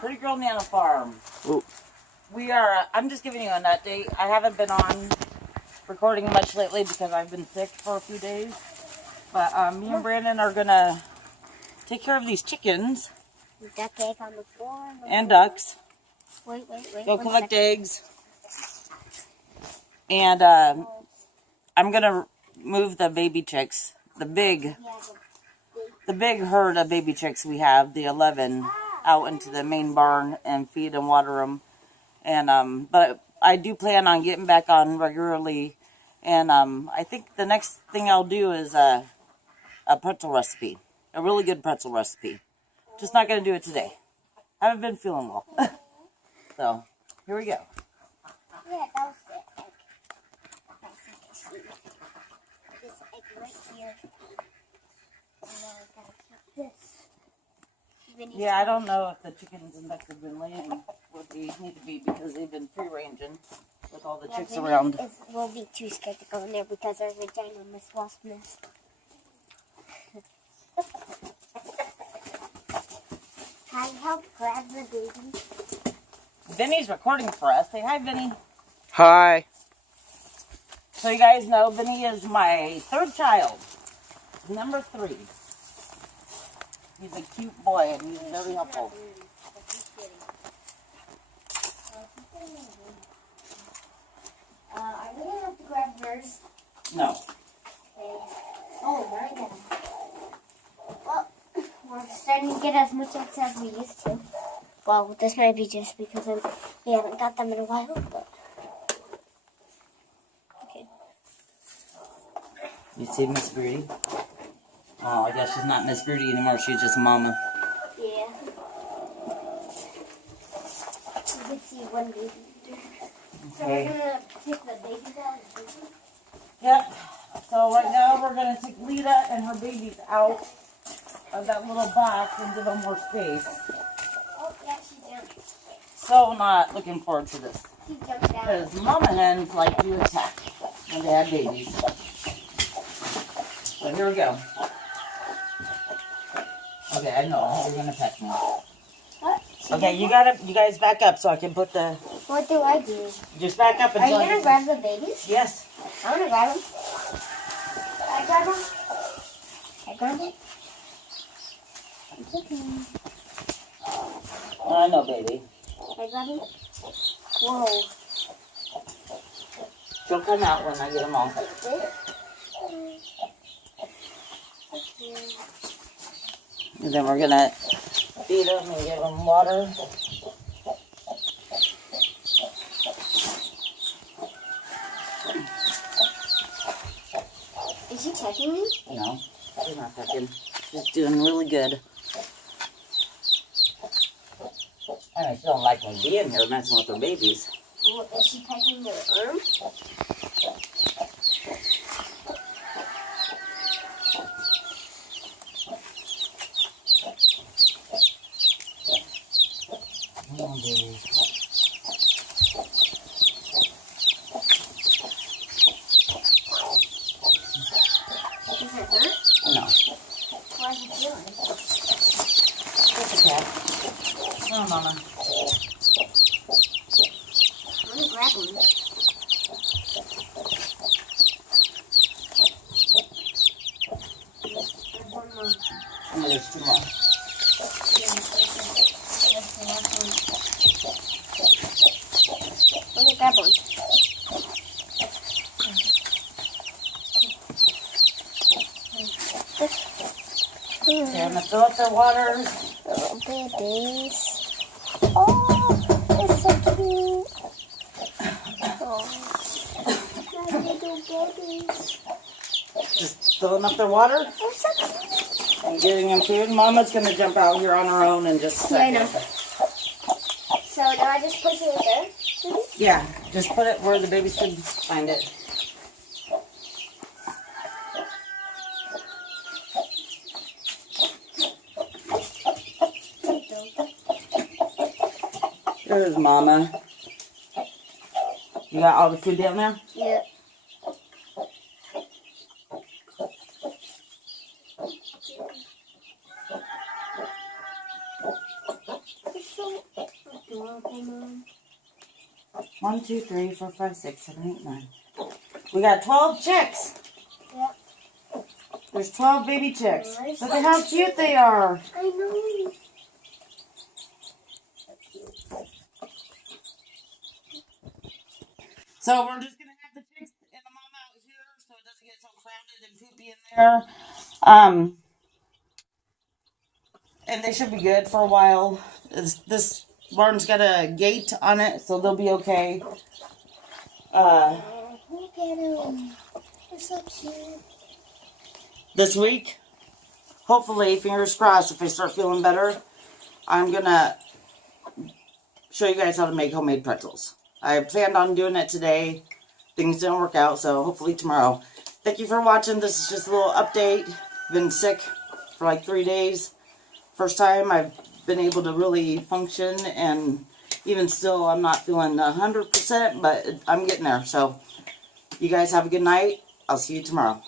Pretty Girl Nana Farm. Ooh. We are, I'm just giving you an update. I haven't been on recording much lately because I've been sick for a few days. But me and Brandon are going to take care of these chickens. Duck egg on the floor. And ducks. Wait. Go collect eggs. And I'm going to move the baby chicks. The big herd of baby chicks we have, the 11, out into the main barn and feed and water them. And but I do plan on getting back on regularly. And I think the next thing I'll do is a pretzel recipe. A really good pretzel recipe. Just not going to do it today. I haven't been feeling well. So, here we go. Yeah, that was the egg. This egg right here. And now I gotta keep this. Yeah, I don't know if the chickens and ducks have been laying what they need to be because they've been free ranging with all the chicks around. We'll be too scared to go in there because our vagina must wasp nest. Can I help grab the baby? Vinny's recording for us. Say hi, Vinny. Hi. So you guys know Vinny is my third child. Number 3. He's a cute boy and he's very helpful. Are we gonna have to grab hers? No. Okay. Oh, very good. Well, we're starting to get as much eggs as we used to. Well, this might be just because we haven't got them in a while, but... Okay. You see Miss Broody? Oh, I guess she's not Miss Broody anymore. She's just Mama. Yeah. You can see one baby. So we're gonna take the babies out. Yep. So right now we're going to take Lita and her babies out of that little box and give them more space. Oh, yeah, she jumped. So not looking forward to this. She jumped down. Because mama hens like to attack when they have babies. So here we go. Okay, I know. You're going to pet me. What? Okay, you guys back up so I can put the... What do I do? Just back up Are until you gonna grab the babies? Yes. I wanna grab them. I grab them. I grab them. It's okay. I know, baby. I grab them. Whoa. She'll come out when I get them all. And then we're going to feed them and give them water. Is she checking me? No, she's not pecking. She's doing really good. I mean, she don't like me being here messing with her babies. Is she pecking your arm? Come on, babies. Is it hurt? No, Why is it feeling? it's okay. Oh, Mama. I'm gonna grab one. There's one more. And there's 2 more. That's the last one. Let me grab one. Okay, I'm going to fill up their water. Little babies. Oh, it's so cute. Oh, my little babies. Just filling up their water They're so cute. and getting them food. Mama's going to jump out here on her own in just a Yeah, I second. know. So do I just push it there? Yeah, just put it where the babies can find it. There's Mama. You got all the food down there? Yeah. so adorable, Mom. 1, 2, 3, 4, 5, 6, 7, 8, 9. We got 12 chicks. Yep. There's 12 baby chicks. Nice. Look at how cute they are. I know. So we're just gonna have the chicks and the mom out here so it doesn't get so crowded and poopy in there. And they should be good for a while. This barn's got a gate on it, so they'll be okay. Look at them. They're so cute. This week, hopefully, fingers crossed, if I start feeling better, I'm gonna show you guys how to make homemade pretzels. I planned on doing it today. Things didn't work out, so hopefully tomorrow. Thank you for watching. This is just a little update. Been sick for like 3 days. First time I've been able to really function, and even still I'm not feeling 100%, but I'm getting there. So you guys have a good night. I'll see you tomorrow.